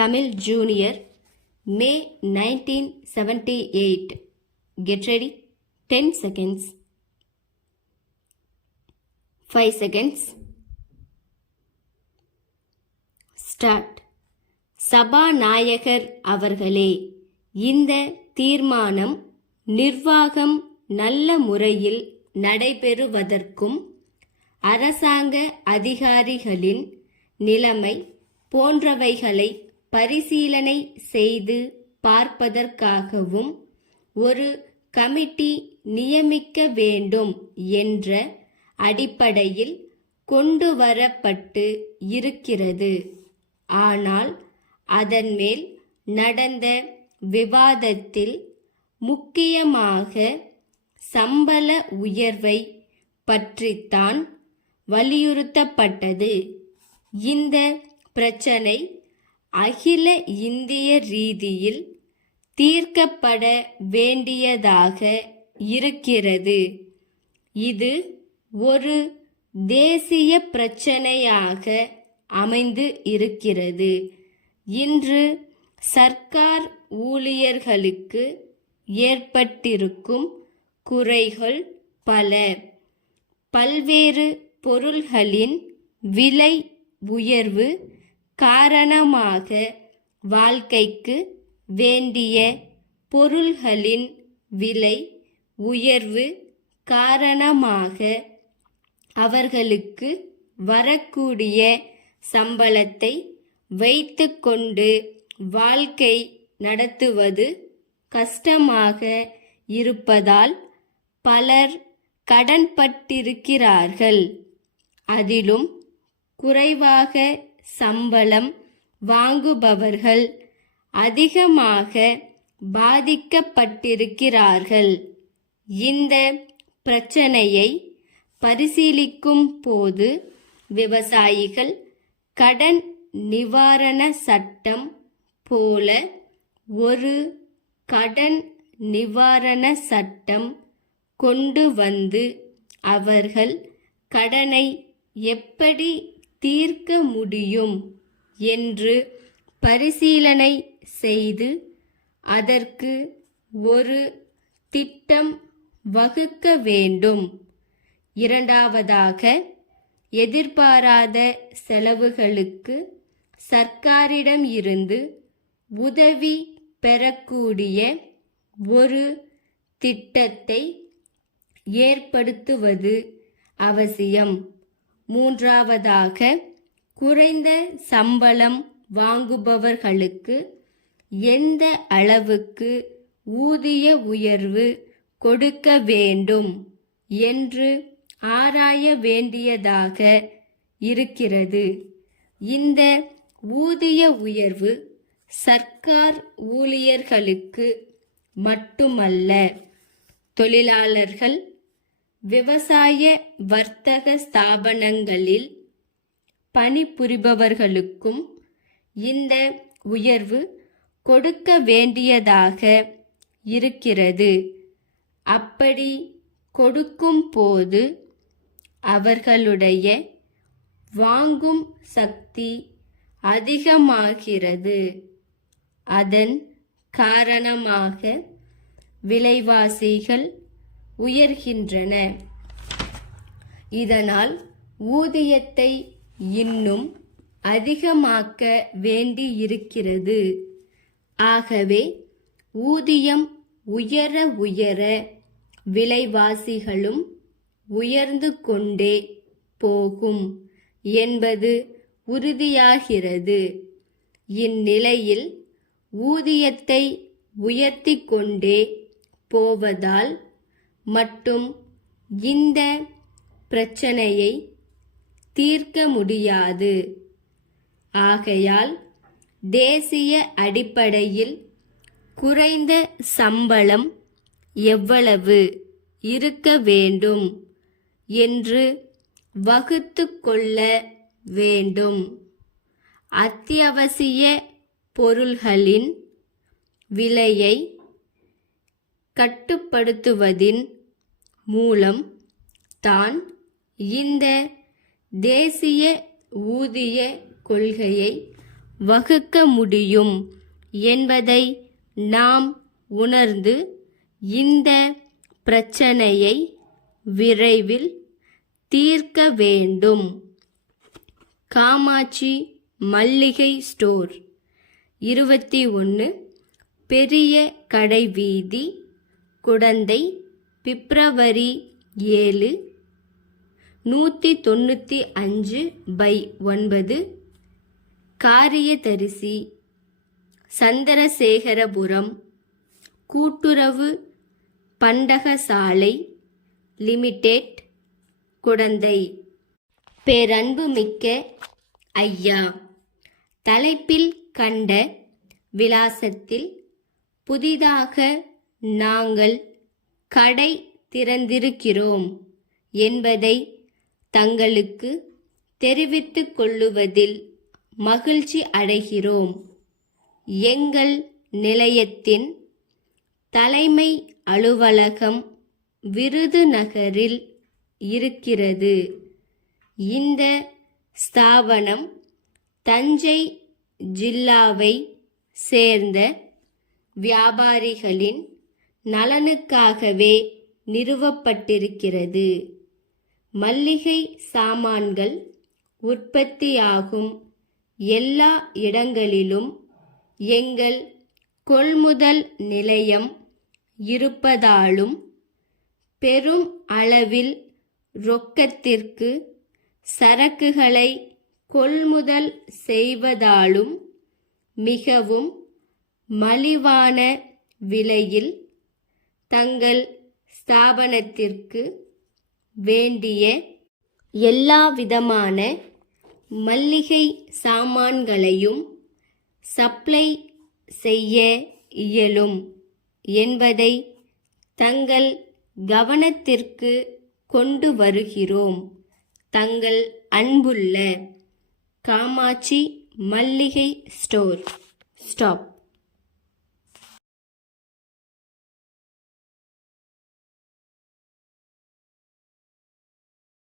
Tamil Junior, May 1978. Get ready. 10 seconds. 5 seconds. Start. சபாநாயகர் அவர்களே, இந்த தீர்மானம் நிர்வாகம் நல்ல முறையில் நடைபெறுவதற்கும் அரசாங்க அதிகாரிகளின் நிலைமை போன்றவைகளை பரிசீலனை செய்து பார்ப்பதற்காகவும் ஒரு கமிட்டி நியமிக்க வேண்டும் என்ற அடிப்படையில் கொண்டு வரப்பட்டு இருக்கிறது. ஆனால் அதன் மேல் நடந்த விவாதத்தில் முக்கியமாக சம்பள உயர்வை பற்றித்தான் வலியுறுத்தப்பட்டது. இந்த பிரச்சனை அகில இந்திய ரீதியில் தீர்க்கப்பட வேண்டியதாக இருக்கிறது. இது ஒரு தேசிய பிரச்சனையாக அமைந்து இருக்கிறது. இன்று சர்க்கார் ஊழியர்களுக்கு ஏற்பட்டிருக்கும் குறைகள் பல. பல்வேறு பொருள்களின் விலை உயர்வு காரணமாக வாழ்க்கைக்கு வேண்டிய பொருள்களின் விலை உயர்வு காரணமாக அவர்களுக்கு வரக்கூடிய சம்பளத்தை வைத்துக்கொண்டு வாழ்க்கை நடத்துவது கஷ்டமாக இருப்பதால் பலர் கடன்பட்டிருக்கிறார்கள். அதிலும் குறைவாக சம்பளம் வாங்குபவர்கள் அதிகமாக பாதிக்கப்பட்டிருக்கிறார்கள். இந்த பிரச்சனையை பரிசீலிக்கும் போது விவசாயிகள் கடன் நிவாரண சட்டம் போல ஒரு கடன் நிவாரண சட்டம் கொண்டு வந்து அவர்கள் கடனை எப்படி தீர்க்க முடியும் என்று பரிசீலனை செய்து அதற்கு ஒரு திட்டம் வகுக்க வேண்டும். இரண்டாவதாக, எதிர்பாராத செலவுகளுக்கு சர்க்காரிடம் இருந்து உதவி பெறக்கூடிய ஒரு திட்டத்தை ஏற்படுத்துவது அவசியம். மூன்றாவதாக, குறைந்த சம்பளம் வாங்குபவர்களுக்கு எந்த அளவுக்கு ஊதிய உயர்வு கொடுக்க வேண்டும் என்று ஆராய வேண்டியதாக இருக்கிறது. இந்த ஊதிய உயர்வு சர்க்கார் ஊழியர்களுக்கு மட்டுமல்ல, தொழிலாளர்கள், விவசாய வர்த்தக ஸ்தாபனங்களில் பணிபுரிபவர்களுக்கும் இந்த உயர்வு கொடுக்க வேண்டியதாக இருக்கிறது. அப்படி கொடுக்கும் போது அவர்களுடைய வாங்கும் சக்தி அதிகமாகிறது. அதன் காரணமாக விலைவாசிகள் உயர்கின்றன. இதனால் ஊதியத்தை இன்னும் அதிகமாக்க வேண்டியிருக்கிறது. ஆகவே ஊதியம் உயர உயர விலைவாசிகளும் உயர்ந்து கொண்டே போகும் என்பது உறுதியாகிறது. இந்நிலையில் ஊதியத்தை உயர்த்தி கொண்டே போவதால் மட்டும் இந்த பிரச்சனையை தீர்க்க முடியாது. ஆகையால் தேசிய அடிப்படையில் குறைந்த சம்பளம் எவ்வளவு இருக்க வேண்டும் என்று வகுத்து கொள்ள வேண்டும். அத்தியாவசிய பொருள்களின் விலையை கட்டுப்படுத்துவதின் மூலம் தான் இந்த தேசிய ஊதிய கொள்கையை வகுக்க முடியும் என்பதை நாம் உணர்ந்து இந்த பிரச்சனையை விரைவில் தீர்க்க வேண்டும். காமாட்சி மல்லிகை ஸ்டோர், 21 பெரிய கடைவீதி, குடந்தை, பிப்ரவரி 7, 195/9, காரியதரிசி, சந்திரசேகரபுரம், கூட்டுறவு பண்டகசாலை லிமிடெட், குடந்தை. பேரன்புமிக்க ஐயா, தலைப்பில் கண்ட விலாசத்தில் புதிதாக நாங்கள் கடை திறந்திருக்கிறோம் என்பதை தங்களுக்கு தெரிவித்துக் கொள்ளுவதில் மகிழ்ச்சி அடைகிறோம். எங்கள் நிலையத்தின் தலைமை அலுவலகம் விருதுநகரில் இருக்கிறது. இந்த ஸ்தாபனம் தஞ்சை ஜில்லாவை சேர்ந்த வியாபாரிகளின் நலனுக்காகவே நிறுவப்பட்டிருக்கிறது. மல்லிகை சாமான்கள் உற்பத்தியாகும் எல்லா இடங்களிலும் எங்கள் கொள்முதல் நிலையம் இருப்பதாலும் பெரும் அளவில் ரொக்கத்திற்கு சரக்குகளை கொள்முதல் செய்வதாலும் மிகவும் மலிவான விலையில் தங்கள் ஸ்தாபனத்திற்கு வேண்டிய எல்லாவிதமான மல்லிகை சாமான்களையும் சப்ளை செய்ய இயலும் என்பதை தங்கள் கவனத்திற்கு கொண்டு வருகிறோம். தங்கள் அன்புள்ள காமாட்சி மல்லிகை ஸ்டோர். ஸ்டாப்.